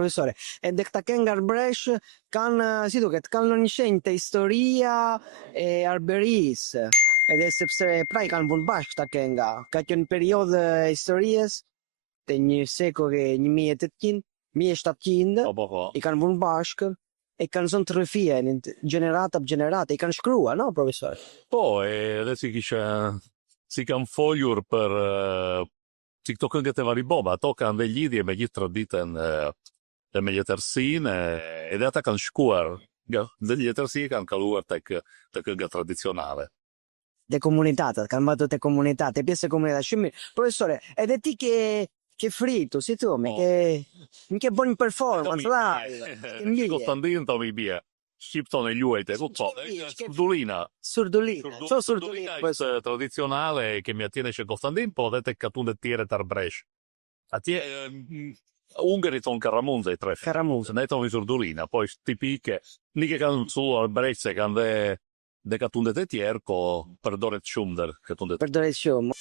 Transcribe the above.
Profesore, edhe këta këngë arbëresh kanë, si duket, kanë një shenjë të historia e arberisë. Edhe sepse pra i kanë vënë bashkë këta kënga. Ka qenë periudhë e historisë të një sekoli 1800, 1700, i kanë vënë bashkë e kanë zonë të rrëfien, gjenerata për gjenerata, i kanë shkrua, no, profesor? Po, edhe si kanë foljur për si këto këngët e Variboba, ato kanë dhe lidhje me gjithë traditën dhe me letërsinë, edhe ata kanë shkuar, dhe letërsi kanë kaluar të këngët tradicionale. Dhe komunitatet, kanë bërë të komunitate, pjesë e komunitatet, shumë mirë. Profesore, edhe ti ke fritu, si thume, ke bën një performance, live. Konstantin të mi bje, Shqipton e luajte, surdulina. Surdulina, ço Surdulina është tradicionale, kemi atjene që Konstantin, po dhe të katundet tjere të arbresh. Atje, Ungërit thonë Karamunze i trefe. Karamunze. Ne thonë surdulina, po është tipike, nike kanë mësuar arbresh se kanë dhe katundet e tjerë, ko përdoret shumë dhe katundet. Përdoret shumë.